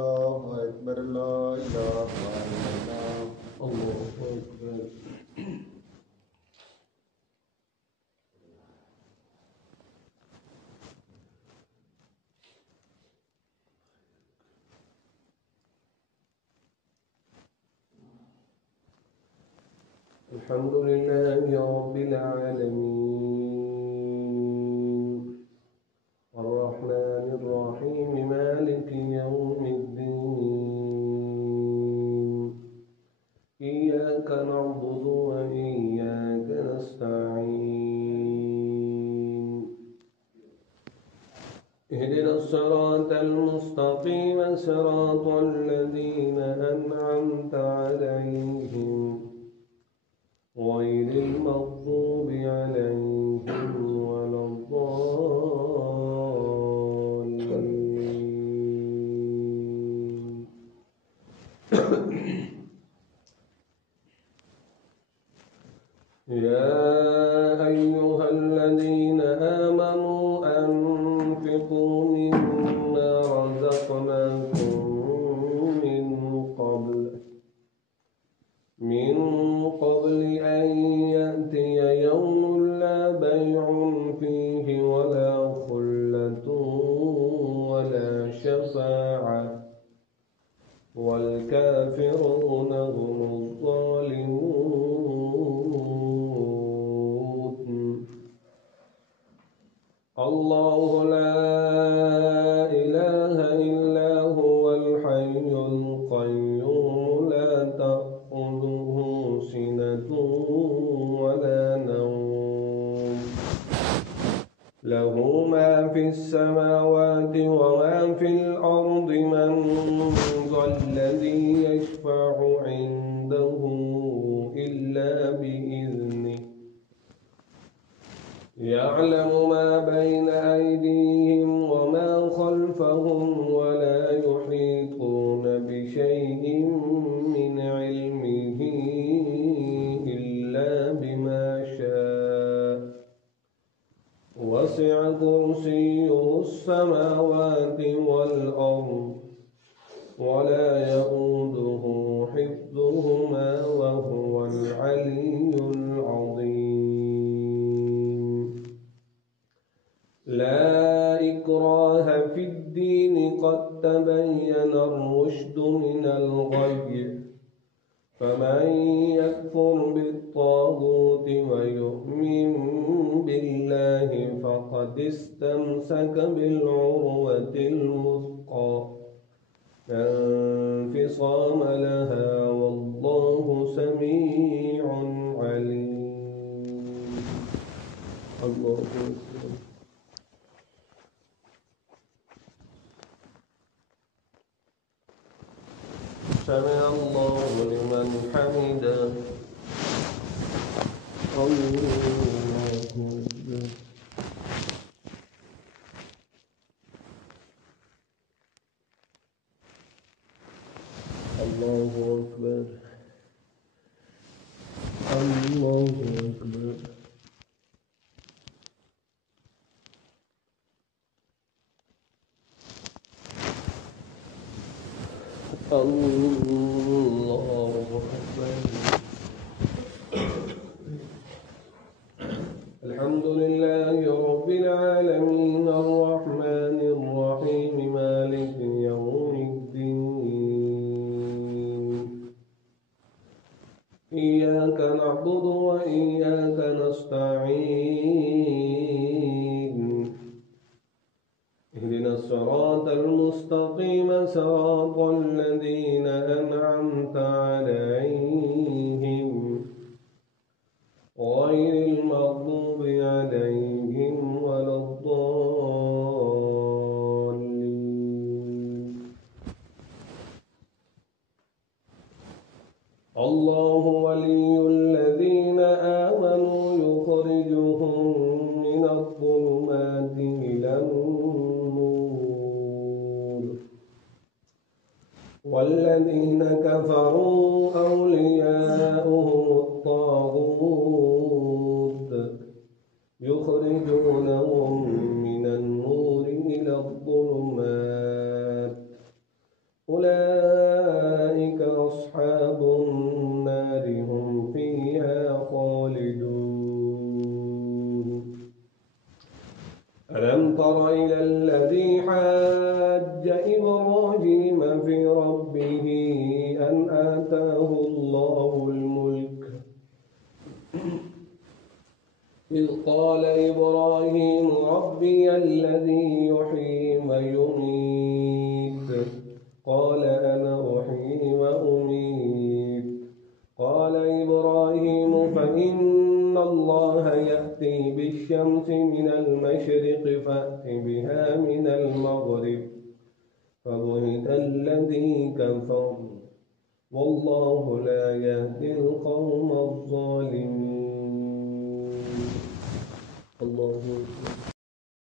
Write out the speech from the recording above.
الله أكبر لا إله إلا الله الله أكبر. الحمد لله رب العالمين الرحمن الرحيم مالك يوم الدين إياك نعبد وإياك نستعين اهدنا الصراط المستقيم صراط الذين أنعمت عليهم غير المغضوب عليهم ولا الضالين. يا أيها الذين آمنوا أنفقوا مما رزقناكم من قبل أن يأتي يوم لا بيع فيه ولا خلة ولا شفاعة والكافرون هم الظالمون. الله لا إله إلا هو الحي القيوم لا تأخذه سنة ولا نوم له ما في السماوات وما في الأرض من ذا الذي يشفع عنده إلا بإذنه يعلم ما بين أيديهم وما خلفهم ولا يحيطون بشيء من علمه إلا بما شاء وسع كرسيه السماوات والأرض ولا يؤوده حفظهما وهو العلي العظيم. لا إكراه في الدين قد تبين الرشد من الغي فمن يكفر بالطاغوت ويؤمن بالله فقد استمسك بالعروة الوثقى لا انفصام لها والله سميع عليم. الله أكبر. سمع الله لمن حمده. الله أكبر. الله أكبر. الله أكبر. الله أكبر. الحمد لله رب العالمين الرحمن الرحيم مالك يوم الدين إياك نعبد وإياك نستعين اهدنا الصراط المستقيم صراط الذين أنعمت عليهم غير المغضوب عليهم ولا الضالين. الله ولي الذين آمنوا يخرجهم من الظلمات إلى النور والذين كفروا أولياؤهم الطاغوت يخرجونهم من النور إلى الظلمات أولئك أصحاب النار هم فيها خالدون. ألم تر إلى الذي حاج إبراهيم في ربه أن آتاه الله الملك إذ قال إبراهيم ربي الذي يحيي ويميت قال أنا أحيي وأميت قال إبراهيم فإن الله يأتي بالشمس من المشرق فأت بها من المغرب فبهت الذي كفر والله لا يهدي القوم الظالمين. الله أكبر.